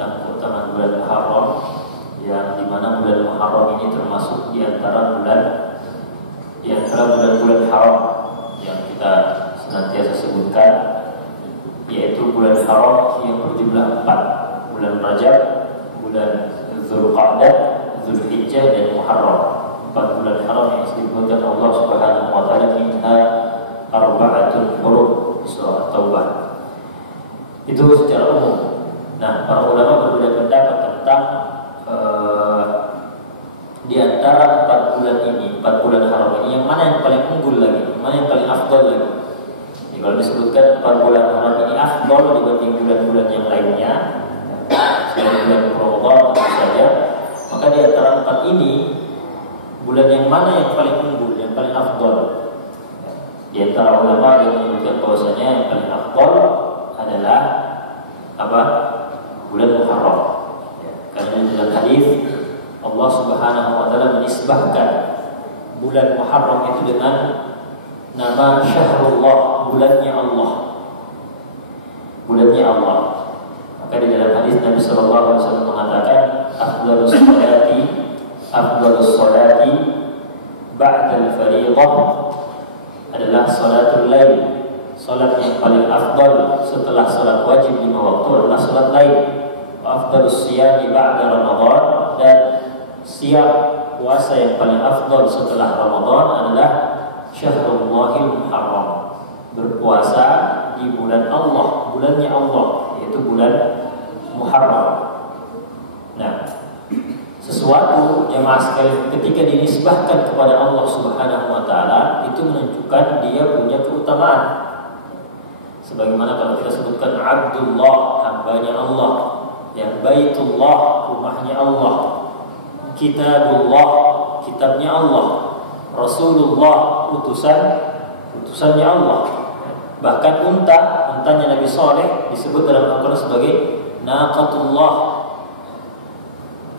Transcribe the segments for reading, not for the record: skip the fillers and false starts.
tentang keutamaan bulan Muharram, yang dimana bulan Muharram ini termasuk di antara bulan-bulan haram yang kita senantiasa sebutkan, yaitu bulan haram yang berjumlah 4, bulan Rajab, bulan Dzulqa'dah, Dzulhijjah dan Muharram. 4 bulan haram yang disebutkan Allah Subhanahu wa taala, minha arba'atul hurum, surah At-Taubah. Itu secara umum. Nah, para ulama berbeda pendapat tentang di antara 4 bulan ini, 4 bulan haram ini, yang mana yang paling unggul lagi, mana yang paling afdal lagi. Jadi, kalau disebutkan 4 bulan haram ini afdal dibanding bulan-bulan yang lainnya, selain bulan Ramadan tentu saja, maka di antara 4 ini, bulan yang mana yang paling unggul, yang paling afdal? Di antara ulama yang menyebutkan bahwasanya yang paling afdal adalah apa? Bulan Muharram. Karena di dalam hadis Allah Subhanahu wa taala menisbahkan bulan Muharram itu dengan nama Syahrullah, bulannya Allah. Bulannya Allah. Maka di dalam hadis Nabi sallallahu alaihi wasallam mengatakan afdhalus salati ba'da al-fariidhah adalah salatul lail. Salat yang paling afdal setelah salat wajib 5 waktu adalah salat lail. Afdalus siyami ba'da Ramadan, dan siap puasa yang paling afdal setelah Ramadan adalah Syahrullahil Muharram, berpuasa di bulan Allah, bulannya Allah, yaitu bulan Muharram. Nah, sesuatu jemaah sekalian ketika dinisbahkan kepada Allah Subhanahu wa taala itu menunjukkan dia punya keutamaan. Sebagaimana kalau kita sebutkan Abdullah, hambanya Allah, yang Baitullah, rumahnya Allah, Kitabullah, kitabnya Allah, Rasulullah, utusannya Allah. Bahkan untanya Nabi Saleh disebut dalam Al-Quran sebagai Naqatullah,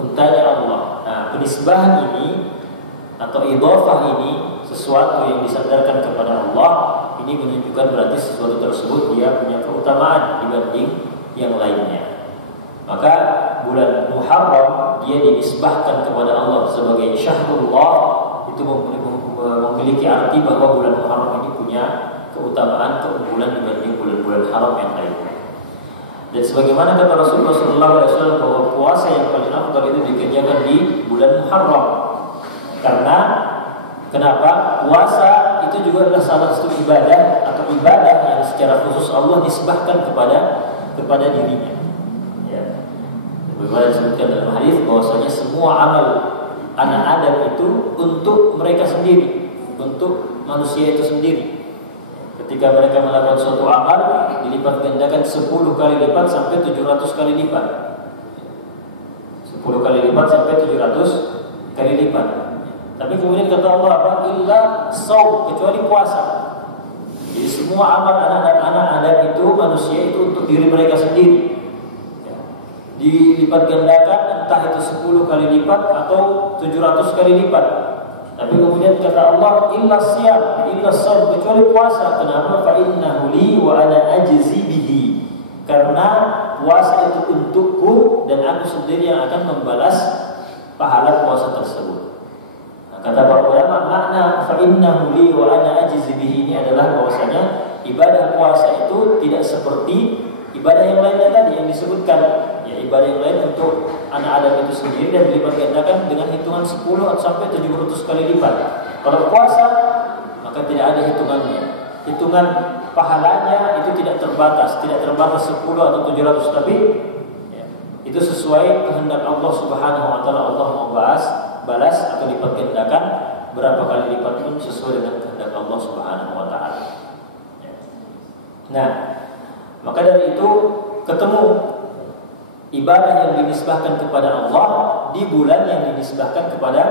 untanya Allah. Nah, penisbahan ini atau idhafah ini, sesuatu yang disandarkan kepada Allah, ini menunjukkan berarti sesuatu tersebut dia punya keutamaan dibanding yang lainnya. Maka bulan Muharram dia dinisbahkan kepada Allah sebagai Syahrullah, itu memiliki arti bahwa bulan Muharram ini punya keutamaan, keunggulan dibanding bulan-bulan haram yang lainnya. Dan sebagaimana kata Rasulullah SAW bahwa puasa yang paling afdal itu dikerjakan di bulan Muharram. Karena kenapa? Puasa itu juga adalah salah satu ibadah atau ibadah yang secara khusus Allah nisbahkan kepada dirinya. Bagaimana disebutkan dalam hadis bahwasanya semua amal anak Adam itu untuk mereka sendiri, untuk manusia itu sendiri. Ketika mereka melakukan suatu amal, dilipat gandakan 10 kali lipat sampai 700 kali lipat. 10 kali lipat sampai 700 kali lipat. Tapi kemudian kata Allah apa? Illa shaum, kecuali puasa. Jadi semua amal anak Adam itu, manusia itu untuk diri mereka sendiri. Dilipat gandakan entah itu 10 kali lipat atau 700 kali lipat. Tapi kemudian kata Allah illa siyam, illa shaum, kecuali puasa. Kenapa? Fa innahu li wa ana ajzi bihi. Karena puasa itu untukku dan aku sendiri yang akan membalas pahala puasa tersebut. Nah, kata para ulama, makna fa innahu li wa ana ajzi bihi ini adalah bahwasanya ibadah puasa itu tidak seperti ibadah yang lainnya tadi yang disebutkan. Ibadah yang lain untuk anak Adam itu sendiri dan dilipat gandakan dengan hitungan 10 sampai 700 kali lipat. Kalau puasa maka tidak ada hitungannya. Hitungan pahalanya itu tidak terbatas 10 atau 700, tapi itu sesuai kehendak Allah Subhanahu wa taala. Allah mau balas atau lipat gandakan berapa kali lipat pun sesuai dengan kehendak Allah Subhanahu wa taala. Nah, maka dari itu ketemu ibadah yang dinisbahkan kepada Allah di bulan yang dinisbahkan kepada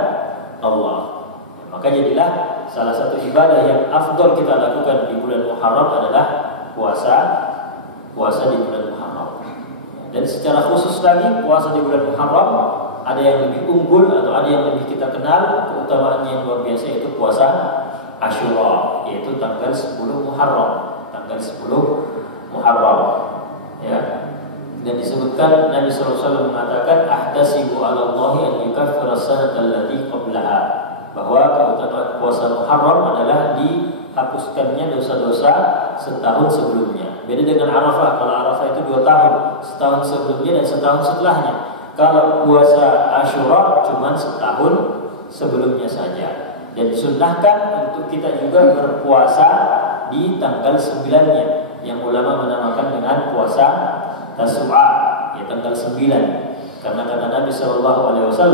Allah. Maka jadilah salah satu ibadah yang afdal kita lakukan di bulan Muharram adalah puasa di bulan Muharram. Dan secara khusus lagi puasa di bulan Muharram ada yang lebih unggul atau ada yang lebih kita kenal keutamaannya yang luar biasa, yaitu puasa Asyura, yaitu tanggal 10 Muharram. Ya. Dan disebutkan Nabi SAW mengatakan ahtasibu 'ala Allahi an yukaffira as-sanata allati qablaha, bahwa keutamaan puasa Muharram adalah dihapuskannya dosa-dosa setahun sebelumnya. Beda dengan Arafah. Kalau Arafah itu 2 tahun, setahun sebelumnya dan setahun setelahnya. Kalau puasa Asyura cuma setahun sebelumnya saja. Dan disunnahkan untuk kita juga berpuasa di tanggal 9-nya, yang ulama menamakan dengan puasa Tasu'a, ya tanggal 9. Karena kata Nabi SAW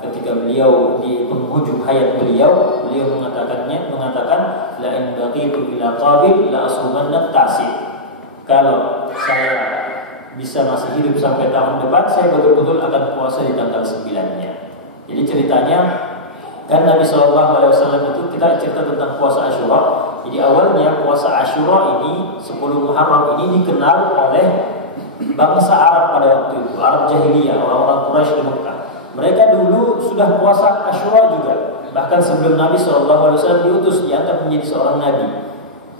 ketika beliau di penghujung hayat beliau mengatakan la in baqitu ila qabil la asumanna tasi. Kalau saya bisa masih hidup sampai tahun depan, saya betul-betul akan puasa di tanggal 9-nya. Jadi ceritanya kan Nabi SAW itu, kita cerita tentang puasa Asyura. Jadi awalnya puasa Asyura ini 10 Muharram ini dikenal oleh bangsa Arab pada waktu itu, Arab jahiliyah, orang-orang Quraisy di Mekah. Mereka dulu sudah puasa Asyura juga. Bahkan sebelum Nabi SAW diutus, diangkat menjadi seorang nabi.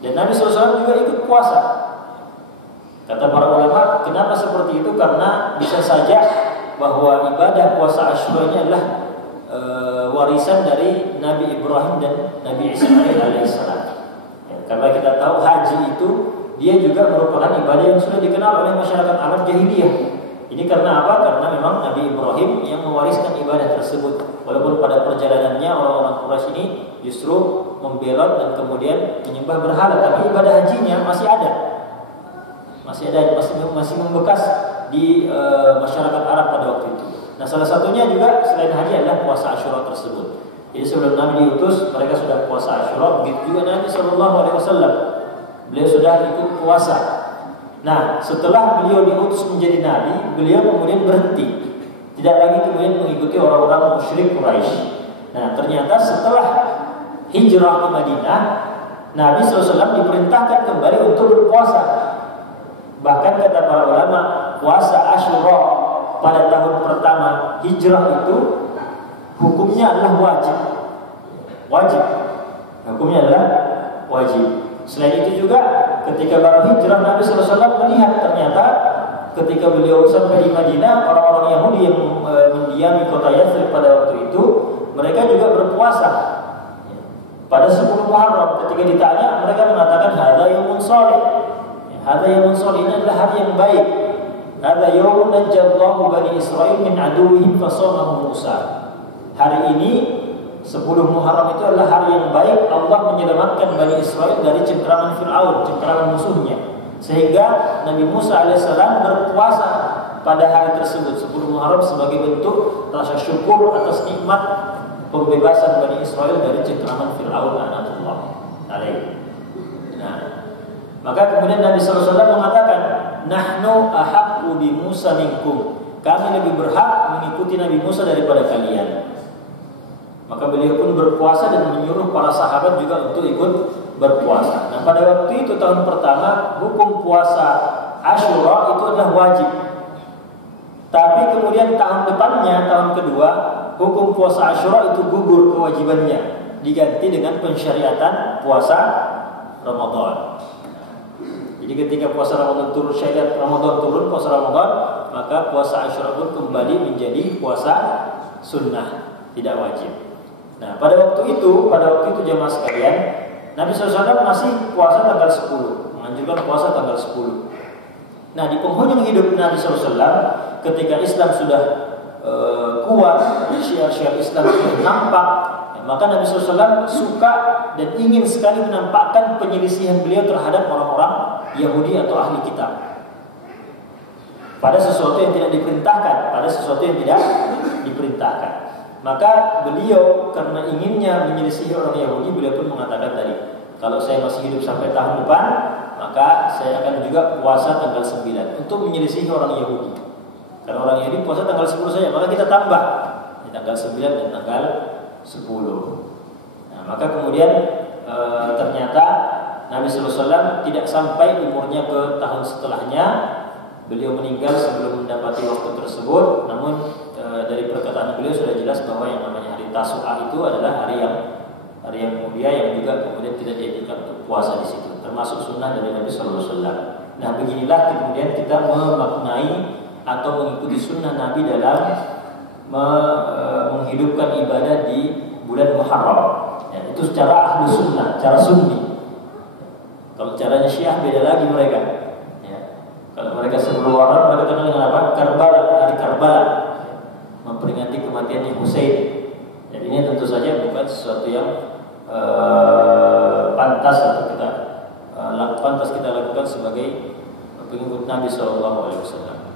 Dan Nabi SAW juga ikut puasa. Kata para ulama, kenapa seperti itu? Karena bisa saja bahwa ibadah puasa Asyura ini adalah warisan dari Nabi Ibrahim dan Nabi Ismail alaihissalam. Karena kita tahu haji itu dia juga merupakan ibadah yang sudah dikenal oleh masyarakat Arab jahiliyah. Ini karena apa? Karena memang Nabi Ibrahim yang mewariskan ibadah tersebut. Walaupun pada perjalanannya orang-orang Quraisy ini justru membelot dan kemudian menyembah berhala, tapi ibadah hajinya masih ada, masih membekas di masyarakat Arab pada waktu itu. Nah, salah satunya juga selain haji adalah puasa Asyura tersebut. Jadi sebelum Nabi diutus, mereka sudah puasa Asyura. Begitu juga Nabi SAW, beliau sudah ikut puasa. Nah, setelah beliau diutus menjadi Nabi, beliau kemudian berhenti, tidak lagi kemudian mengikuti orang-orang musyrik Quraisy. Nah, ternyata setelah hijrah ke Madinah, Nabi SAW diperintahkan kembali untuk berpuasa. Bahkan kata para ulama, puasa Asyura pada tahun pertama hijrah itu hukumnya adalah wajib. Hukumnya adalah wajib. Selain itu juga ketika baru hijrah, Nabi SAW melihat ternyata ketika beliau sampai di Madinah, orang-orang Yahudi yang mendiami kota Yathrib pada waktu itu, mereka juga berpuasa pada 10 Muharram. Ketika ditanya, mereka mengatakan hadza yaumun shalih. Hadza yaumun shalih, ini adalah hari yang baik. Hadza yaumun najjallahu bani Israil min aduwwihim fasamahu Musa. Hari ini 10 Muharram itu adalah hari yang baik. Allah menyelamatkan Bani Israel dari cengkraman Fir'aun, cengkraman musuhnya. Sehingga Nabi Musa alaihissalam berpuasa pada hari tersebut 10 Muharram sebagai bentuk rasa syukur atas nikmat pembebasan Bani Israel dari cengkraman Fir'aun laknatullah alaihi. Nah, maka kemudian Nabi SAW mengatakan, nahnu ahaqqu bi Musa minkum. Kami lebih berhak mengikuti Nabi Musa daripada kalian. Maka beliau pun berpuasa dan menyuruh para sahabat juga untuk ikut berpuasa. Nah, pada waktu itu tahun pertama hukum puasa Asyura itu adalah wajib. Tapi kemudian tahun depannya, tahun kedua, hukum puasa Asyura itu gugur kewajibannya, diganti dengan pensyariatan puasa Ramadan. Jadi ketika puasa Ramadan turun, syariat Ramadan turun, puasa Ramadan, maka puasa Asyura pun kembali menjadi puasa sunnah, tidak wajib. Nah, pada waktu itu jemaah sekalian, Nabi SAW masih puasa tanggal 10, menganjurkan puasa tanggal 10. Nah, di penghujung hidup Nabi SAW, ketika Islam sudah kuat, syiar-syiar Islam sudah nampak, maka Nabi SAW suka dan ingin sekali menampakkan penyelisihan beliau terhadap orang-orang Yahudi atau ahli kitab pada sesuatu yang tidak diperintahkan. Maka beliau karena inginnya menyelisihi orang Yahudi, beliau pun mengatakan tadi, kalau saya masih hidup sampai tahun depan, maka saya akan juga puasa tanggal 9 untuk menyelisihi orang Yahudi. Karena orang Yahudi puasa tanggal 10 saja, maka kita tambah di tanggal 9 dan tanggal 10. Nah, maka kemudian ternyata Nabi SAW tidak sampai umurnya ke tahun setelahnya, beliau meninggal sebelum mendapati waktu tersebut. Namun dari perkataan beliau sudah jelas bahwa yang namanya hari Tasu'a itu adalah hari yang mulia, yang juga kemudian tidak dianjurkan untuk puasa di situ, termasuk sunnah dari Nabi SAW. Nah, beginilah kemudian kita memaknai atau mengikuti sunnah Nabi dalam menghidupkan ibadah di bulan Muharram. Ya, itu secara ahlu sunnah, cara sunni. Kalau caranya Syiah beda lagi mereka. Ya. Kalau mereka sebelum Muharram mereka kenal dengan apa? Karbala, hari Karbala, ya. Memperingati kematiannya Husain. Jadi ini tentu saja bukan sesuatu yang pantas atau pantas kita lakukan sebagai pengikut Nabi SAW.